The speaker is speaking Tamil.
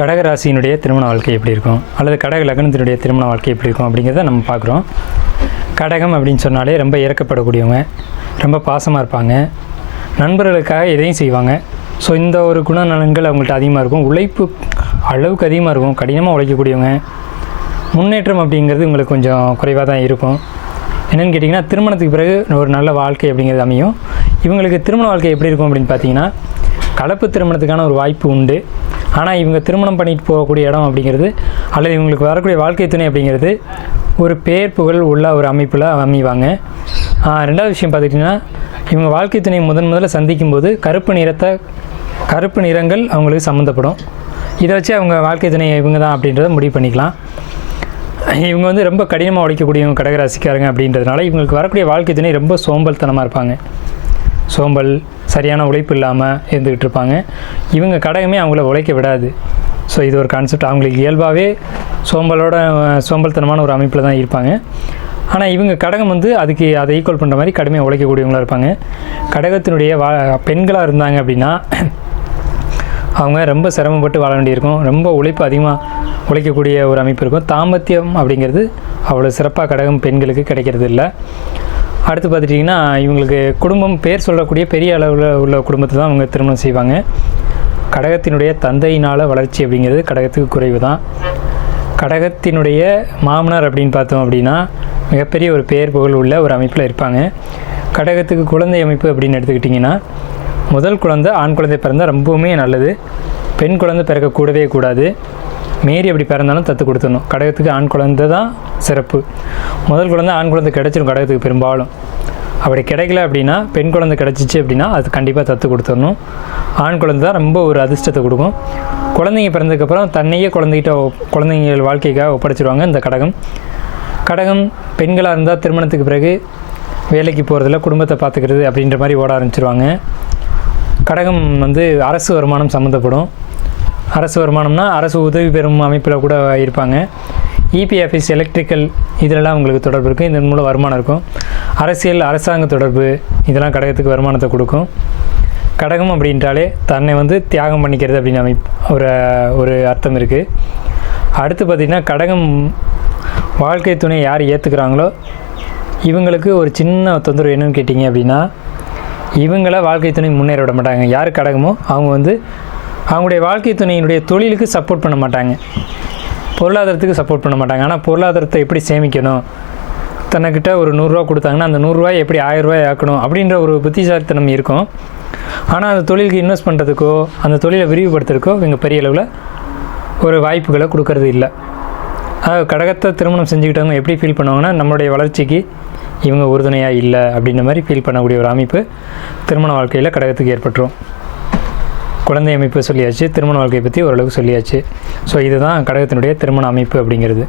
கடகராசியினுடைய திருமண வாழ்க்கை எப்படி இருக்கும், அல்லது கடக லக்னத்தினுடைய திருமண வாழ்க்கை எப்படி இருக்கும் அப்படிங்கிறத நம்ம பார்க்குறோம். கடகம் அப்படின்னு சொன்னாலே ரொம்ப இறக்கப்படக்கூடியவங்க, ரொம்ப பாசமாக இருப்பாங்க, நண்பர்களுக்காக எதையும் செய்வாங்க. ஸோ இந்த ஒரு குணநலன்கள் அவங்கள்ட்ட அதிகமாக இருக்கும். உழைப்பு அளவுக்கு அதிகமாக இருக்கும், கடினமாக உழைக்கக்கூடியவங்க. முன்னேற்றம் அப்படிங்கிறது உங்களுக்கு கொஞ்சம் குறைவாக தான் இருக்கும். என்னென்னு கேட்டிங்கன்னா, திருமணத்துக்கு பிறகு ஒரு நல்ல வாழ்க்கை அப்படிங்கிறது அமையும். இவங்களுக்கு திருமண வாழ்க்கை எப்படி இருக்கும் அப்படின்னு பார்த்தீங்கன்னா, கலப்பு திருமணத்துக்கான ஒரு வாய்ப்பு உண்டு. ஆனால் இவங்க திருமணம் பண்ணிட்டு போகக்கூடிய இடம் அப்படிங்கிறது, அல்லது இவங்களுக்கு வரக்கூடிய வாழ்க்கை துணை அப்படிங்கிறது ஒரு பேர் புகழ் உள்ள ஒரு அமைப்பில் அமைவாங்க. ரெண்டாவது விஷயம் பார்த்துக்கிட்டிங்கன்னா, இவங்க வாழ்க்கை துணையை முதல்ல சந்திக்கும்போது கருப்பு நிறங்கள் அவங்களுக்கு சம்மந்தப்படும். இதை வச்சு அவங்க வாழ்க்கை துணை இவங்க தான் அப்படின்றத முடிவு பண்ணிக்கலாம். இவங்க வந்து ரொம்ப கடினமாக உழைக்கக்கூடியவங்க கடகராசிக்காரங்க அப்படின்றதுனால இவங்களுக்கு வரக்கூடிய வாழ்க்கை துணை ரொம்ப சோம்பல்தனமாக இருப்பாங்க. சோம்பல், சரியான உழைப்பு இல்லாமல் இருந்துக்கிட்டு இருப்பாங்க. இவங்க கடகமே அவங்கள உழைக்க விடாது. ஸோ இது ஒரு கான்செப்ட். அவங்களுக்கு இயல்பாகவே சோம்பல்தனமான ஒரு அமைப்பில் தான் இருப்பாங்க. ஆனால் இவங்க கடகம் வந்து அதை ஈக்குவல் பண்ணுற மாதிரி கடுமையாக உழைக்கக்கூடியவங்களாக இருப்பாங்க. கடகத்தினுடைய பெண்களாக இருந்தாங்க அப்படின்னா அவங்க ரொம்ப சிரமப்பட்டு வாழ வேண்டியிருக்கும். ரொம்ப உழைப்பு அதிகமாக உழைக்கக்கூடிய ஒரு அமைப்பு இருக்கும். தாம்பத்தியம் அப்படிங்கிறது அவ்வளோ சிறப்பாக கடகம் பெண்களுக்கு கிடைக்கிறது இல்லை. அடுத்து பார்த்துட்டிங்கன்னா, இவங்களுக்கு குடும்பம் பேர் சொல்லக்கூடிய பெரிய அளவில் உள்ள குடும்பத்தை தான் அவங்க திருமணம் செய்வாங்க. கடகத்தினுடைய தந்தையினால் வளர்ச்சி அப்படிங்கிறது கடகத்துக்கு குறைவு தான். கடகத்தினுடைய மாமனார் அப்படின்னு பார்த்தோம் அப்படின்னா மிகப்பெரிய ஒரு பேர் புகழ் உள்ள ஒரு அமைப்பில் இருப்பாங்க. கடகத்துக்கு குழந்தை அமைப்பு அப்படின்னு எடுத்துக்கிட்டிங்கன்னா, முதல் குழந்தை ஆண் குழந்தை பிறந்தால் ரொம்பவுமே நல்லது. பெண் குழந்தை பிறக்கக்கூடவே கூடாது. மீறி அப்படி பிறந்தாலும் தத்து கொடுத்துடணும். கடகத்துக்கு ஆண் குழந்தை தான் சிறப்பு. முதல் குழந்தை ஆண் குழந்தை கிடச்சிடும் கடகத்துக்கு பெரும்பாலும். அப்படி கிடைக்கல அப்படின்னா, பெண் குழந்தை கிடச்சிச்சு அப்படின்னா அது கண்டிப்பாக தத்து கொடுத்துடணும். ஆண் குழந்தை தான் ரொம்ப ஒரு அதிர்ஷ்டத்தை கொடுக்கும். குழந்தைங்க பிறந்ததுக்கப்புறம் தன்னையே குழந்தைங்க வாழ்க்கைக்காக ஒப்படைச்சிடுவாங்க இந்த கடகம். பெண்களாக இருந்தால் திருமணத்துக்கு பிறகு வேலைக்கு போகிறதில்ல, குடும்பத்தை பார்த்துக்கிறது அப்படின்ற மாதிரி ஓட ஆரம்பிச்சிருவாங்க. கடகம் வந்து அரசு வருமானம் சம்மந்தப்படும். அரசு வருமானம்னா அரசு உதவி பெறும் அமைப்பில் கூட இருப்பாங்க. இபி ஆஃபீஸ், எலக்ட்ரிக்கல் இதிலெல்லாம் உங்களுக்கு தொடர்பு இருக்கும். இதன் மூலம் வருமானம் இருக்கும். அரசியல், அரசாங்க தொடர்பு இதெல்லாம் கடகத்துக்கு வருமானத்தை கொடுக்கும். கடகம் அப்படின்றாலே தன்னை வந்து தியாகம் பண்ணிக்கிறது அப்படின்னு ஒரு அர்த்தம் இருக்குது. அடுத்து பார்த்திங்கன்னா, கடகம் வாழ்க்கை துணை யார் ஏற்றுக்கிறாங்களோ இவங்களுக்கு ஒரு சின்ன தொந்தரவு என்னன்னு கேட்டிங்க அப்படின்னா, இவங்கள வாழ்க்கை துணை முன்னேற விட மாட்டாங்க. யார் கடகமோ அவங்க வந்து அவங்களுடைய வாழ்க்கை துணையினுடைய தொழிலுக்கு சப்போர்ட் பண்ண மாட்டாங்க, பொருளாதாரத்துக்கு சப்போர்ட் பண்ண மாட்டாங்க. ஆனால் பொருளாதாரத்தை எப்படி சேமிக்கணும், தன்னைக்கிட்ட ஒரு 100 ரூபா கொடுத்தாங்கன்னா அந்த 100 ரூபாய் எப்படி 1000 ரூபாய் ஆக்கணும் அப்படின்ற ஒரு புத்திசாலித்தனம் இருக்கும். ஆனால் அந்த தொழிலுக்கு இன்வெஸ்ட் பண்ணுறதுக்கோ அந்த தொழிலை விரிவுபடுத்துறதுக்கோ இவங்க பெரிய அளவில் ஒரு வாய்ப்புகளை கொடுக்கறது இல்லை. கடகத்தை திருமணம் செஞ்சுக்கிட்டவங்க எப்படி ஃபீல் பண்ணுவாங்கன்னா, நம்மளுடைய வளர்ச்சிக்கு இவங்க உறுதுணையாக இல்லை அப்படின்ற மாதிரி ஃபீல் பண்ணக்கூடிய ஒரு அமைப்பு திருமண வாழ்க்கையில் கடகத்துக்கு ஏற்பட்டுரும். குழந்தை அமைப்பு சொல்லியாச்சு, திருமண வாழ்க்கையை பற்றி ஓரளவுக்கு சொல்லியாச்சு. ஸோ இதுதான் கடகத்தினுடைய திருமண அமைப்பு அப்படிங்கிறது.